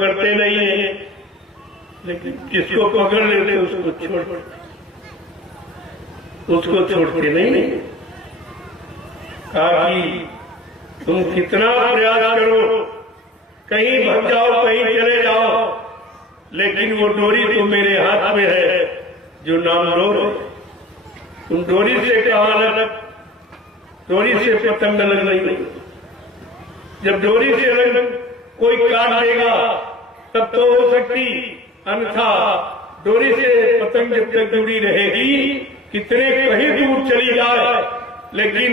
पकड़ते नहीं है, लेकिन जिसको पकड़ लेते उसको छोड़ते नहीं। कहा कि तुम कितना प्रयास करो, कहीं भग जाओ, कहीं चले जाओ, लेकिन वो डोरी तो मेरे हाथ में है जो नाम डोर है। तुम डोरी से कहा अलग, डोरी से पतंग अलग नहीं। जब डोरी से अलग कोई काट देगा तब तो हो सकती, अन्यथा डोरी से पतंग जब तक जुड़ी रहेगी, कितने कहीं दूर चली जाए, लेकिन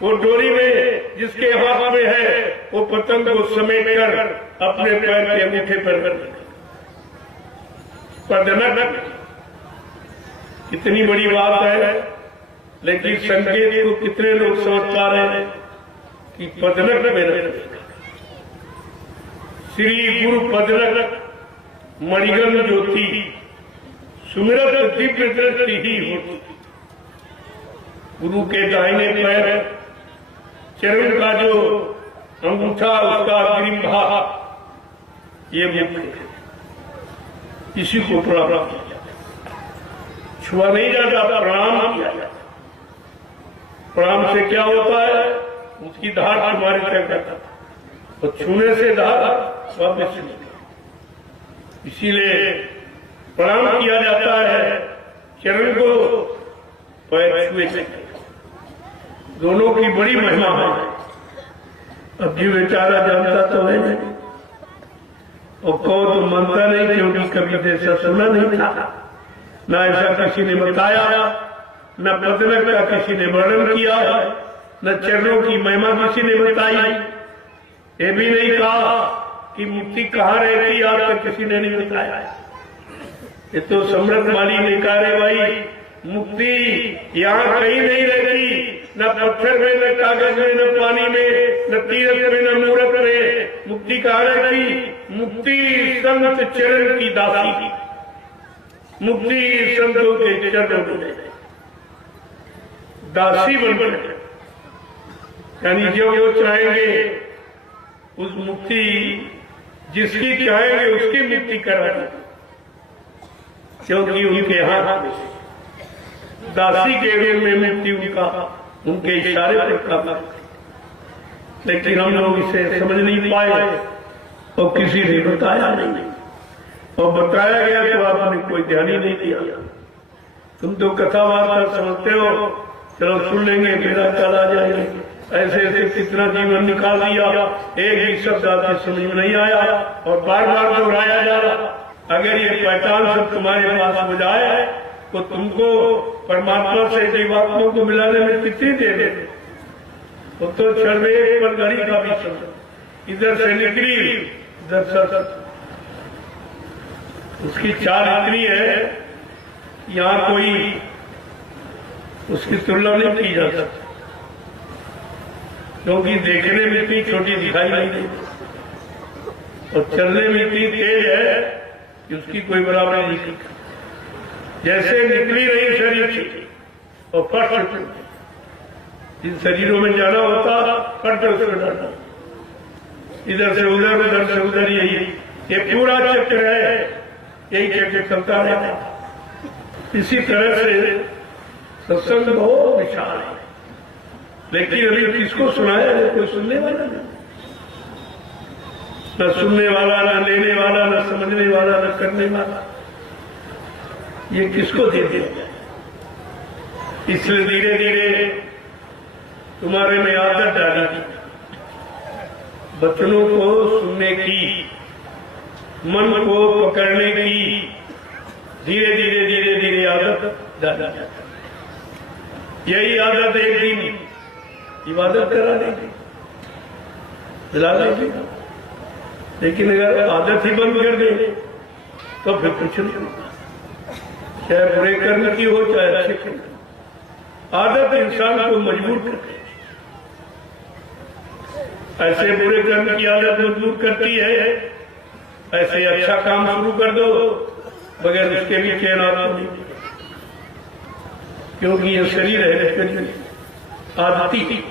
वो डोरी में जिसके हाथ में है वो पतंग को समेट कर अपने पैर के अंगूठे पर पदनक। कितनी बड़ी बात है, लेकिन संकेत को कितने लोग समझ पा रहे हैं कि पदनक में श्री गुरु पदनक मणिगन ज्योति सुमिरत दिव्य दृष्टि ही होती। गुरु के दाहिने पैर चरण का जो अंगूठा, उसका अग्रिम भाग, ये मुख्य इसी को प्रणाम किया जाता, छुआ नहीं जाता, प्रणाम किया जाता। प्रणाम से क्या होता है, उसकी धार तुम्हारी तक जाता और छूने से धार वापस। इसीलिए प्रणाम किया जाता है, चरण को पैर छुए से। दोनों की बड़ी महिमा है। अब जी बेचारा जानता तो है नहीं, और कहो तो मानता नहीं, क्योंकि कभी जैसा सुना नहीं था, न ऐसा किसी ने बताया, न पदनक का किसी ने वर्णन किया, न चरणों की महिमा किसी ने बताई। ये भी नहीं कहा कि मुक्ति कहाँ रहती, आज तक किसी ने नहीं बताया। ये तो सम्राट माली ने कहा, रे भाई मुक्ति यहाँ कहीं नहीं रहती, न पत्थर में, न कागज में, न पानी में, न तीर्थ में, न मूर्त में। मुक्ति कहाँ रहती? मुक्ति संत चरण की दासी, मुक्ति संतों के चरणों में दासी बनकर, यानी जो वो चाहेंगे उस मुक्ति, जिसकी चाहेंगे उसकी मुक्ति करानी, क्योंकि उनके हाथ दासी के रूप में मुक्ति उनके इशारे पर प्राप्त। लेकिन हम लोग इसे समझ नहीं पाए और किसी ने बताया नहीं, और बताया गया तो आपने कोई ध्यान ही नहीं दिया। तुम तो कथा वार्ता समझते हो, चलो सुन लेंगे, मेरा कल आ जाएंगे, ऐसे ऐसे कितना जीवन निकाल दिया, एक ही शब्द आपके समझ में नहीं आया और बार बार दोहराया जा रहा। अगर ये पहचान सब तुम्हारे पास हो जाए तो तुमको परमात्मा से जीवात्मा को मिलाने में कितनी देर है? तो चढ़वे पर घड़ी का भी शब्द, इधर से निकली इधर से, उसकी चाल इतनी है, यहाँ कोई उसकी तुलना नहीं की जा सकती, क्योंकि देखने में इतनी छोटी दिखाई नहीं देती और चलने में इतनी तेज है कि उसकी कोई बराबरी नहीं की। जैसे निकली रही शरीर से और फट, जिन शरीरों में जाना होता फट उसमें जाना, इधर से उधर, उधर से उधर, ये पूरा चक्र है, यही चक्र चलता रहता। इसी तरह से सत्संग बहुत विशाल है, लेकिन अभी किसको सुनाया है? कोई सुनने वाला नहीं, न सुनने वाला, न लेने वाला, न समझने वाला, न करने वाला। ये किसको दे दिया जाए? इसलिए धीरे धीरे तुम्हारे में आदत डाली बचनों को सुनने की, मन को पकड़ने की, धीरे धीरे धीरे धीरे आदत डाला जाता। यही आदत एक दिन इबादत करा देगी, दिला देगी। लेकिन अगर आदत ही बंद कर दे तो फिर कुछ नहीं, चाहे बुरे कर्म की हो चाहे अच्छे कर्म। आदत इंसान को मजबूर करती है, ऐसे बुरे कर्म की आदत मजबूर करती है, ऐसे अच्छा काम शुरू कर दो बगैर उसके भी चैन आता नहीं, क्योंकि ये शरीर है आदती,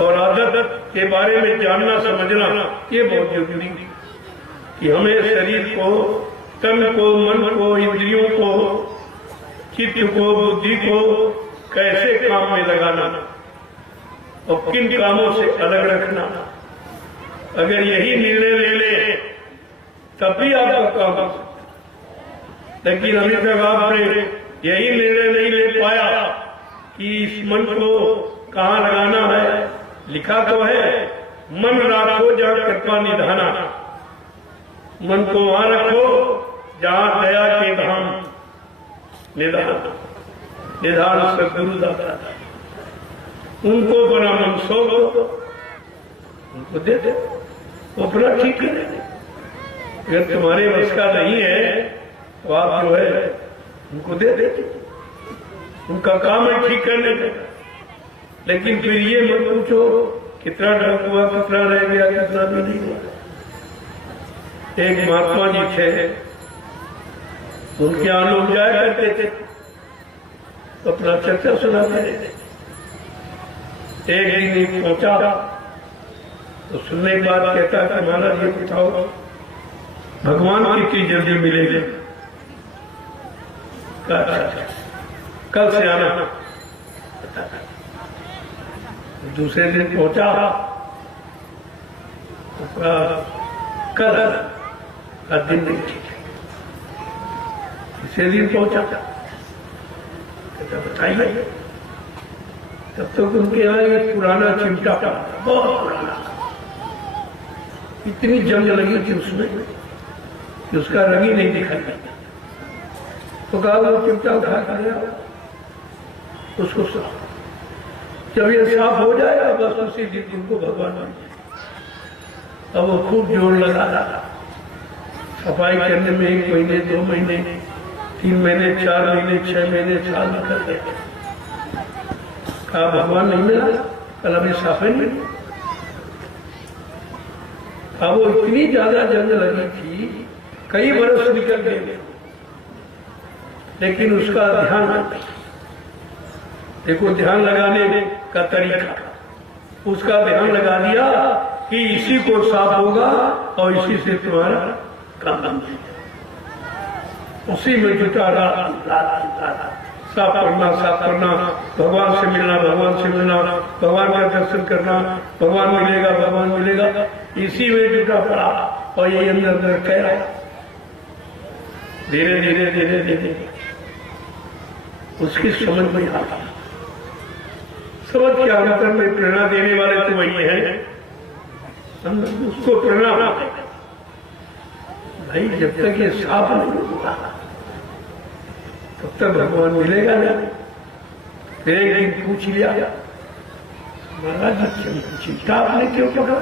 और आदत के बारे में जानना समझना ये बहुत जरूरी है। कि हमें शरीर को, तन को, मन को, इंद्रियों को, चित्त को, बुद्धि को कैसे काम में लगाना और किन कामों से अलग रखना। अगर यही निर्णय ले ले तभी आपका काम हो सकता। लेकिन अभी तक आपने यही निर्णय नहीं ले पाया कि इस मन को कहाँ लगाना है। लिखा तो है मन राखो जहाँ कृपा निधाना, मन को वहां रखो जहाँ दया के धाम निधान निधान सदगुरु दाता, उनको बना मन सौंप दो, उनको दे दे, वो अपना ठीक करेंगे। अगर तुम्हारे बस का नहीं है तो आप जो है उनको दे देते, उनका काम है ठीक करने का। लेकिन फिर ये मत पूछो कितना ढंग हुआ, कितना रह गया, कितना भी नहीं हुआ। एक महात्मा जी थे, उनके यहाँ लोग जाया करते थे, अपना चर्चा सुनाते थे। एक दिन पहुंचा तो सुनने के बाद कहता कि महाराज ये बताओ भगवान कितनी जल्दी मिलेंगे। कल से आना। दूसरे दिन पहुंचा तो कल दिन नहीं ठीक है। तीसरे दिन पहुंचा बताइए। तब तक उनके यहाँ एक पुराना चिमटा था, बहुत पुराना, इतनी जंग लगी थी उसमें कि उसका रंग ही नहीं दिखाई देता। तो कहा वो चिमटा उठा कर उसको साफ, जब ये साफ हो जाएगा बस उसी दिन उनको भगवान मिल जाए। अब वो खूब जोर लगा रहा सफाई करने में, 1 महीने 2 महीने 3 महीने 4 महीने 6 महीने साल निकल गए। कहा भगवान नहीं मिला, कल अभी साफे नहीं। अब वो इतनी ज्यादा जंग लगी थी, कई बरस निकल गए, लेकिन उसका ध्यान नहीं। देखो ध्यान लगाने का तरीका, उसका ध्यान लगा दिया कि इसी को साफ होगा और इसी से तुम्हारा काम, उसी में जुटा रहा, साफ करना, भगवान से मिलना, भगवान से मिलना, भगवान का दर्शन करना, भगवान मिलेगा, भगवान मिलेगा, इसी में जुटा पड़ा। और ये अंदर अंदर कह रहा, धीरे धीरे धीरे धीरे उसकी समझ में आता। समझ के अंतर में प्रेरणा देने वाले तो वही है, उसको प्रेरणा भाई जब तक ये साफ नहीं होगा तब तक भगवान मिलेगा नहीं। फिर एक दिन पूछ लिया, महाराज चिंता आपने क्यों पकड़ा?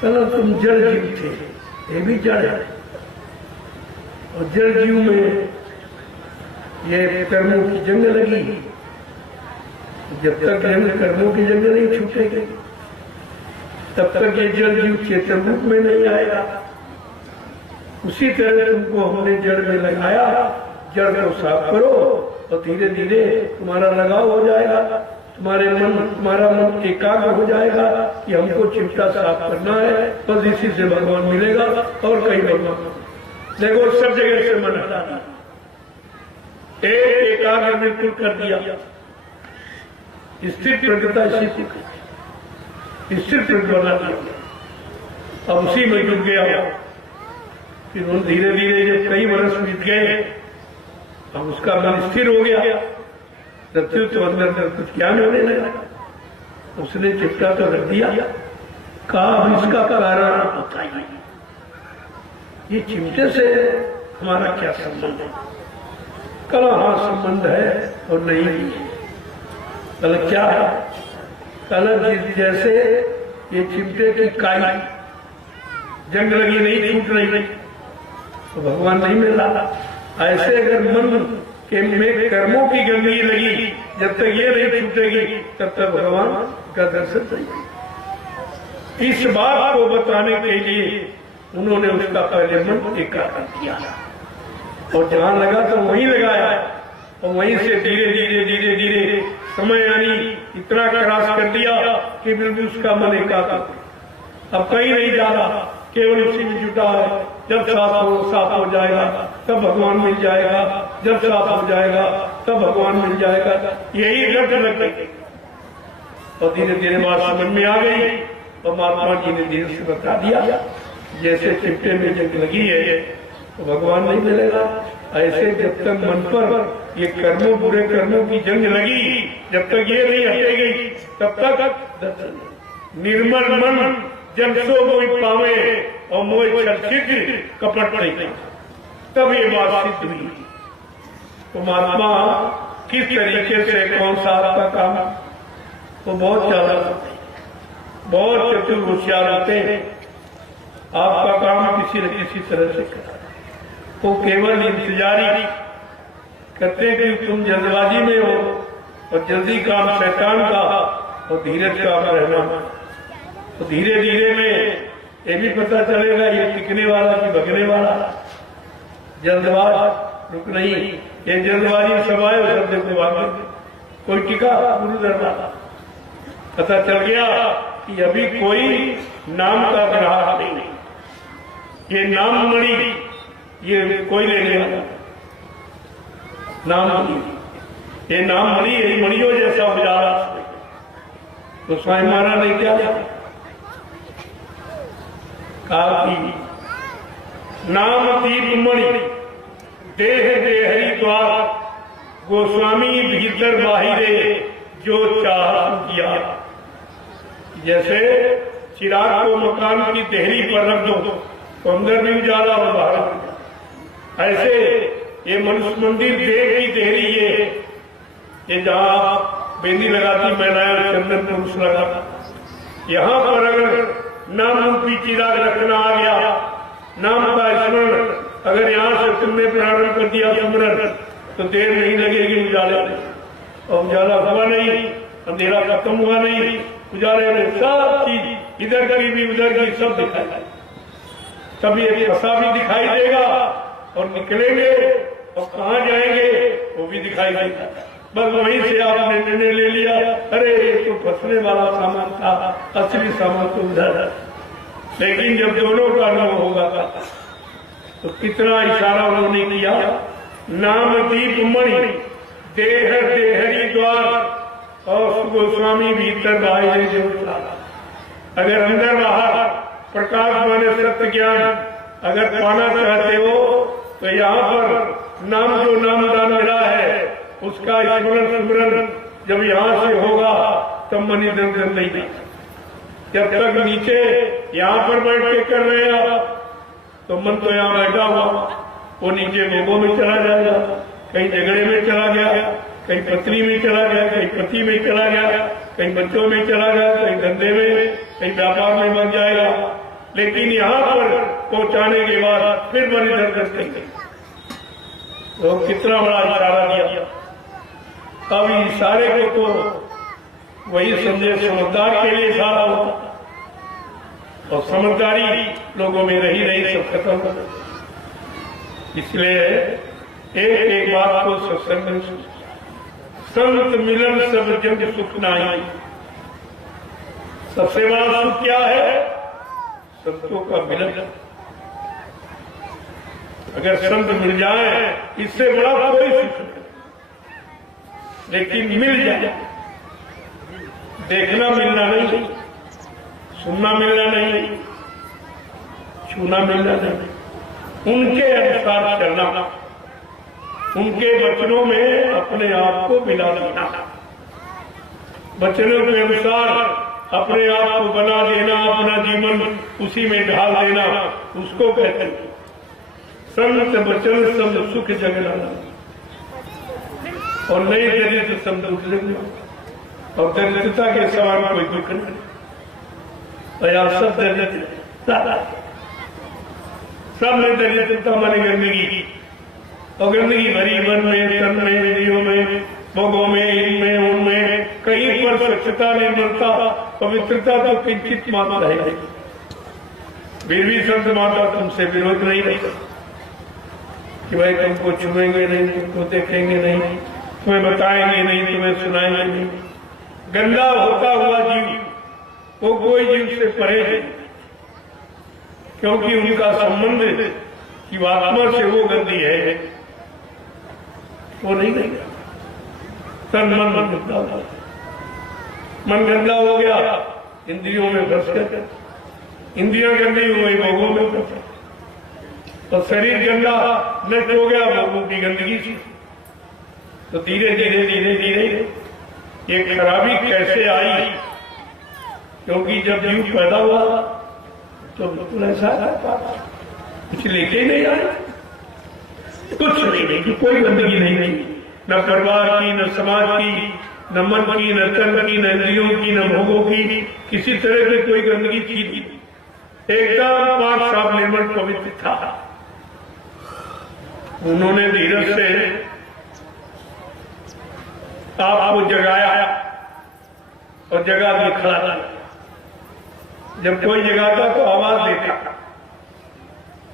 कहना तुम जड़ जीव थे, ये भी जड़ है, और जड़ जीव में ये कर्मों की जंग लगी। जब तक कर्मों की जंग नहीं छूटेगी तब तक ये जड़ जीव चेतन रूप में नहीं आएगा। उसी तरह तुमको हमने जड़ में लगाया, जड़ को साफ करो और धीरे धीरे तुम्हारा लगाव हो जाएगा, तुम्हारा मन एकाग्र हो जाएगा कि हमको चिमटा साफ करना है, बस इसी से भगवान मिलेगा और कहीं भगवान। देखो सब जगह से मन हटाना, एक एकाग्र बिल्कुल कर दिया, स्थिर प्रज्ञता स्थिर प्रज्ञ बना दिया, अब उसी में जुट गया। फिर धीरे धीरे जब कई वर्ष बीत गए अब उसका मन स्थिर हो गया, रत्तु तो अंदर कुछ ज्ञान होने लगा। उसने चिपटा तो रख दिया, कहा इसका कारण बताइए, ये चिमटे से हमारा क्या संबंध है? कल हाँ संबंध है और नहीं भी है। कल क्या है? कल जैसे ये चिमटे की काई जंग लगी नहीं, छूट रही तो भगवान नहीं मिल रहा। ऐसे अगर मन के में कर्मों की गंदगी लगी, जब तक ये नहीं छूटेगी तब तक भगवान का दर्शन नहीं। इस बात को बताने के लिए उन्होंने उसका पहले मन एकाग्र किया और जहां लगा तो वहीं लगाया, और वहीं से धीरे धीरे धीरे धीरे समय यानी इतना क्रॉस कर दिया कि बिल्कुल उसका मन एकाग्र। अब कहीं नहीं जा रहा, केवल उसी में जुटा है। जब साफ हो जाएगा तब भगवान मिल जाएगा, जब साफ हो जाएगा तब भगवान मिल जाएगा, यही रट लग। और धीरे धीरे बात समझ में आ गई और महात्मा जी ने धीरे से बता दिया, जैसे चिमटे में जंग लगी है तो भगवान नहीं मिलेगा, ऐसे जब तक मन पर ये कर्मों बुरे कर्मों की जंग लगी, जब तक ये नहीं हटेगी तब तक निर्मल मन जब सो मोहि पावे और मोह शीघ्र कपट नहीं, तब ये बात सिद्ध हुई। तो महात्मा किस तरीके से कौन सा आपका काम, वो बहुत चालाक, बहुत चतुर होशियार होते हैं। आपका काम किसी न किसी तरह से करा, वो केवल इंतजारी करते हैं कि तुम जल्दबाजी में हो और जल्दी काम शैतान का और धीरज का रहना। तो धीरे धीरे में ये भी पता चलेगा ये टिकने वाला कि भगने वाला। जल्दबाज रुक नहीं, ये जल्दबाजी समाये सब देखो भागे, कोई टिका गुरु दरबार। पता चल गया कि अभी कोई नाम का ग्राहक नहीं, ये नाम मणि ये कोई लेने वाला नाम मणि, ये नाम मणि यही मणियों जैसा हो जा रहा। तो स्वामी महाराज ने क्या कहा कि नाम दीप मणि देह देहरी द्वार, गोस्वामी भीतर बाहिरे जो चाह किया। जैसे चिराग को मकान की देहरी पर रख दो तो अंदर भी उजाला और बाहर, ऐसे ये मनुष्य मंदिर देह की देहरी ये जहाँ बेंदी लगाती महिलाएं चंदन पुरुष लगा, यहाँ पर अगर नाम रूपी चिराग रखना आ गया, नाम का स्मरण अगर यहाँ से तुमने प्रारंभ कर दिया स्मरण, तो देर नहीं लगेगी उजाले। और उजाला हुआ नहीं, अंधेरा खत्म हुआ नहीं, उजाले में सब चीज इधर की भी उधर की सब दिखाई, तभी एक फंसा भी दिखाई देगा और निकलेंगे और कहाँ जाएंगे वो भी दिखाई देगा। बस वहीं से आपने निर्णय ले लिया, अरे ये तो फंसने वाला सामान था, असली सामान तो उधर है। लेकिन जब दोनों का अनुभव होगा तो कितना इशारा उन्होंने किया, नाम दीप मणि देह देहरी द्वार और गोस्वामी भीतर बाहर जो। अगर अंदर बाहर प्रकाश माने सत्य ज्ञान अगर पाना चाहते हो तो यहाँ पर नाम जो नामदान मिला है उसका स्मरण जब यहाँ से होगा तब मनी दर्शन नहीं। जब तक नीचे यहाँ पर बैठ के कर रहे हैं आप तो मन तो यहाँ बैठा हुआ, वो नीचे लोगों में चला जाएगा, कहीं झगड़े में चला गया, कहीं पत्नी में चला गया, कहीं पति में चला गया, कहीं बच्चों में चला गया, कहीं धंधे में, कहीं व्यापार में बन जाएगा। लेकिन यहाँ पर पहुंचाने के बाद फिर मन इधर करेंगे। तो कितना बड़ा इशारा दिया। अब इशारे को तो वही समझे समझदार के लिए इशारा होता, और समझदारी लोगों में रही नहीं, सब खत्म हो। इसलिए एक एक बात को सत्संग संत मिलन सब जग सुख नाही। सबसे बड़ा सुख क्या है? संतों का मिलन। अगर संत मिल जाए इससे बड़ा कोई सुख नहीं, लेकिन मिल जाए, देखना मिलना नहीं, सुनना मिलना नहीं, छूना मिलना नहीं, उनके अनुसार चलना, उनके वचनों में अपने आप को मिला देना, वचनों के अनुसार अपने आप को बना देना, अपना जीवन उसी में ढाल देना, उसको कहते हैं संत वचन सब सुख जगना। और नई दरिद्र सब दुख जगना, और दरिद्रता के समान कोई दुख नहीं। सब दरिद्र सब में दरिद्रता माने गंदगी, और गंदगी भरी मन में, तन में, इंद्रियों में, भोगों में, इनमें उनमें, कहीं पर स्वच्छता निर्मलता पवित्रता तो किंचित मात्रा है। फिर भी संत माता तुमसे विरोध नहीं रहता कि भाई तुमको छुएंगे नहीं, तुमको देखेंगे नहीं, तुम्हें बताएंगे नहीं, तुम्हें सुनाएंगे नहीं। गंदा होता हुआ जीव वो कोई जीव से परे है, क्योंकि उनका संबंध जीवात्मा से वो गंदी है, वो नहीं गया। तन मन गंदा हो, मन गंदा हो गया, इंद्रियों में फंस गया, इंद्रियां गंदी हो गई, भोगों में फंस गया, और शरीर गंदा नष्ट हो गया भोगों की गंदगी से। तो धीरे धीरे धीरे धीरे ये खराबी कैसे आई? क्योंकि जब जीव पैदा हुआ तो बिल्कुल ऐसा कुछ लेके ही नहीं आए, कुछ नहीं, कोई गंदगी नहीं थी, न परिवार की, न समाज की, न मन की, न तन की, न इंद्रियों की, न भोगों की, किसी तरह की कोई गंदगी थी। एकदम पाक साफ निर्मल पवित्र था। उन्होंने धीरज से आपको जगाया और जगा के खड़ा किया। जब कोई जगाता तो आवाज देता,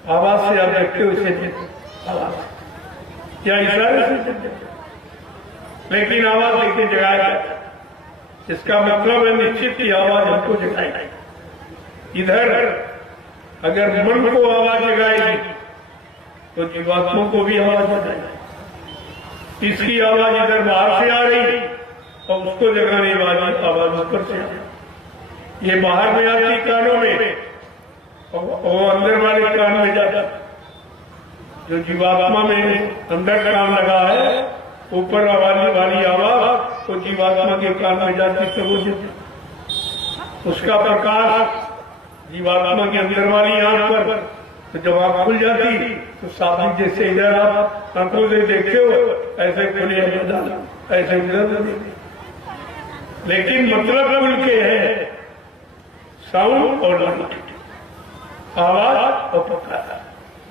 आवाज से आप देखते हो इसे, आवाज क्या इशारे से, लेकिन आवाज देके जगाया जाता, इसका मतलब है निश्चित की आवाज हमको जगाएगी। इधर अगर मन को आवाज जगाएगी तो जीवात्मा को भी आवाज जगाएगी। इसकी आवाज इधर बाहर से आ रही और उसको जगाने वाली आवाज ऊपर से आ रही। ये बाहर में आती कानों में और वो अंदर वाले कान में जाता। जो जीवात्मा में अंदर काम लगा है, ऊपर वाली आवाज तो जीवात्मा के कान में जाती, तो वो उसका प्रकाश जीवात्मा के अंदर वाली आंख पर, तो जब आंख खुल जाती तो साबित जैसे इधर आप आंखों से देखते हो ऐसे खुले, ऐसे उधर। लेकिन मतलब खुल के है साउंड और लाइट, आवाज और प्रकाश,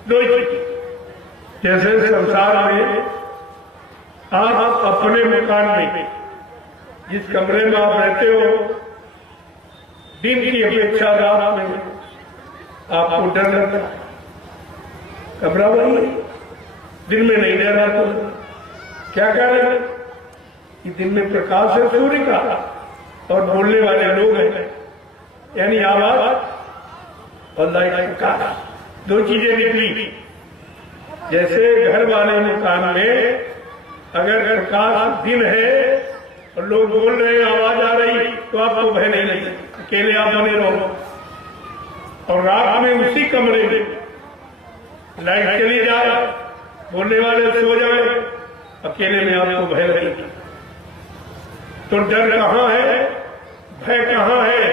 दो चीज। जैसे संसार में आप अपने मकान में, जिस कमरे में आप रहते हो, दिन की अपेक्षा रात में आपको डर लगता है, कमरा वही, दिन में नहीं रह रहा तो क्या कारण है कि दिन में प्रकाश है सूर्य का और बोलने वाले लोग हैं, यानी आवाज और लाइट प्रकाश, दो चीजें निकली। जैसे घर वाले मकान में अगर प्रकाश दिन है और लोग बोल रहे हैं, आवाज आ रही, तो आपको भय नहीं लगेगा, अकेले आप बने रहो। और रात में उसी कमरे में लाइट चली जाए, बोलने वाले सो जाए, अकेले में आपको भय लगेगा। तो डर कहाँ है, भय कहाँ है?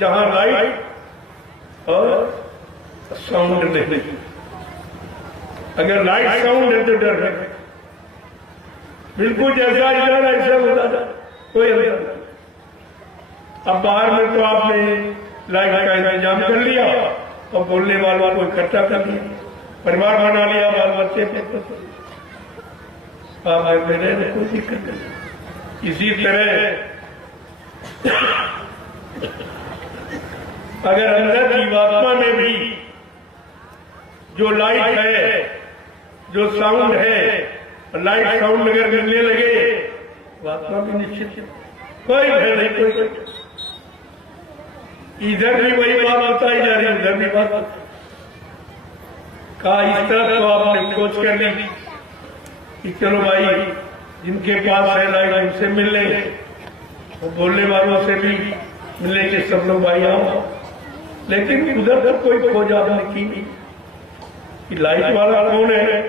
जहां लाइट और साउंड नहीं। अगर लाइट साउंड है तो डर है, बिल्कुल जैसा इधर ऐसा होता था, कोई अंतर नहीं। अब बाहर में तो आपने लाइट का इंतजाम कर लिया और बोलने वालों को इकट्ठा कर लिया, परिवार बना लिया, बाल बच्चे आप मेरे कोई दिक्कत नहीं। इसी तरह अगर अंदर जीवात्मा में भी जो लाइट है, जो साउंड है, लाइट साउंड अगर मिलने लगे, आत्मा भी निश्चित, कोई भय नहीं, कोई इधर भी वही बात बताई जा रही, उधर भी बात का। इस तरह तो आपने खोज कर ली कि चलो भाई, जिनके पास है लाइट उनसे मिल लें, वो बोलने वालों से भी मिलने के सब लोग भाई आओ। लेकिन उधर तक कोई खोज आपने की नहीं कि लाइट वाला कौन है,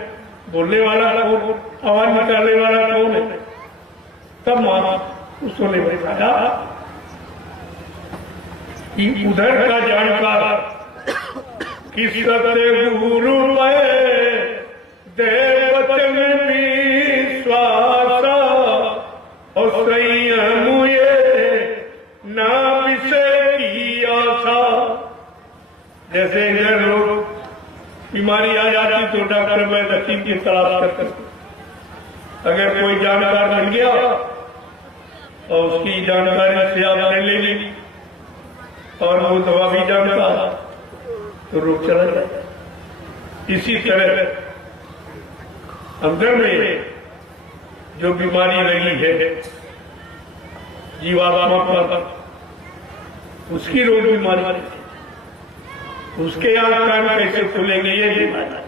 बोलने वाला कौन, आवाज निकालने वाला कौन है। तब उसने बताया कि उधर का जानकार किस सत्य गुरु में देवचन विश्वास और संयम ये ना विषय की आशा। जैसे इधर लोग बीमारी आ जाती तो डॉक्टर में नसीब की तलाश करते, अगर कोई जानकार मिल गया और उसकी जानकारी से आपने ले ली और वो दवा भी जानता तो रोग चला जाता। इसी तरह अंदर में जो बीमारी लगी है जीवात्मा पर, उसकी रोग बीमारी उसके आंख कान कैसे खुलेंगे ये नहीं माना।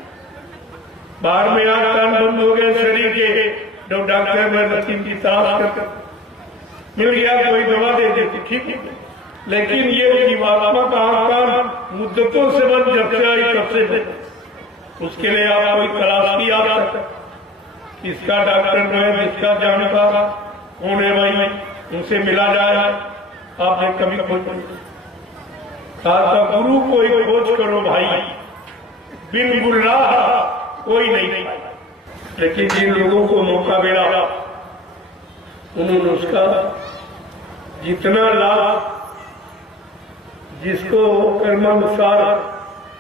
बाहर में आंख कान बंद हो गए शरीर के, तो डॉक्टर में नसीब की तलाश कर मिल गया, कोई दवा दे देती, ठीक है। लेकिन ये जीवात्मा का आंख कान मुद्दतों से बंद, जब से आई तब से बंद। उसके लिए आप कोई तलाश की आप सकते, इसका डॉक्टर है जिसका जानकार कौन है भाई, उनसे मिला जाए। आपने कभी खोज कहा गुरु कोई खोज करो भाई, बिन गुल्लाह कोई नहीं। लेकिन जिन लोगों को मौका मिला उन्होंने उसका जितना लाभ जिसको कर्मानुसार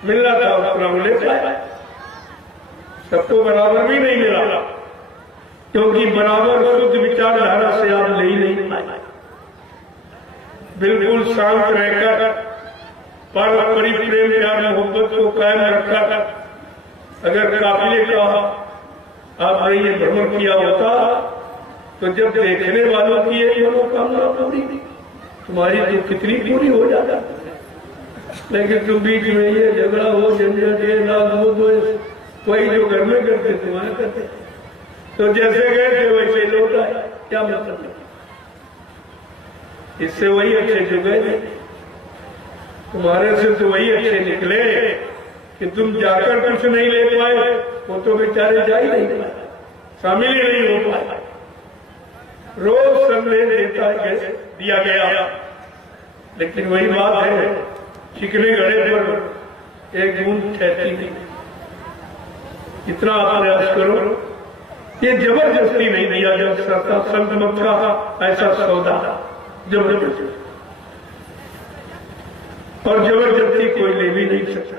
मिलना था उतना ले पाया। सबको बराबर भी नहीं मिला, क्योंकि बराबर शुद्ध विचारधारा से आप ले ही नहीं पाए। बिल्कुल शांत रहकर पर परिप्रेम प्यार मोहब्बत को कायम रखा। अगर काफिले का आपने ये भ्रमण किया होता तो जब देखने वालों की ये मनोकामना पूरी तुम्हारी तो कितनी पूरी हो जाता। लेकिन तुम बीच में ये झगड़ा हो, झंझट, ये लाभ हो, तो वही जो घर में करते थे वहां करते, तो जैसे गए थे वैसे लौट आए। क्या मतलब, इससे वही अच्छे जो गए तुम्हारे से तो वही अच्छे निकले कि तुम जाकर कुछ नहीं ले पाए, वो तो बेचारे जा ही नहीं पाए, शामिल ही नहीं हो पाए। रोज संदेश दिया गया, लेकिन वही बात है, चिकने घड़े पर एक बूंद ठहरती नहीं। इतना आप प्रयास करो, ये जबरदस्ती नहीं दिया जा सकता। संत मत का ऐसा सौदा जबरदस्ती, और जबरदस्ती कोई ले भी नहीं सकता।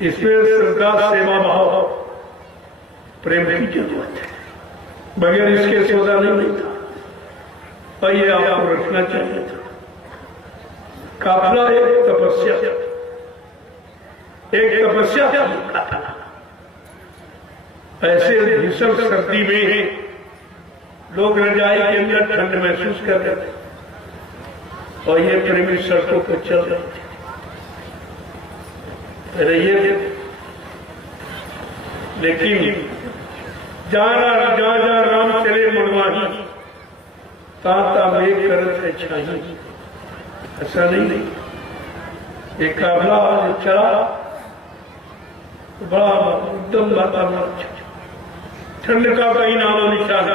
इसमें श्रद्धा, सेवा भाव, प्रेम की जरूरत है, बगैर इसके सौदा नहीं था। और ये आपको रखना चाहिए था। काफिला एक तपस्या था। ऐसे भीषण सर्दी में लोग रजाई के अंदर ठंड महसूस कर रहे थे, और ये प्रेमी सड़कों पर चल रहे थे। लेकिन जहाँ राम चले मनवाही, ताता मेघ करत है छाही। ऐसा नहीं, एक काफिला चला बड़ा एकदम वातावरण, ठंड का कहीं नामो निशान।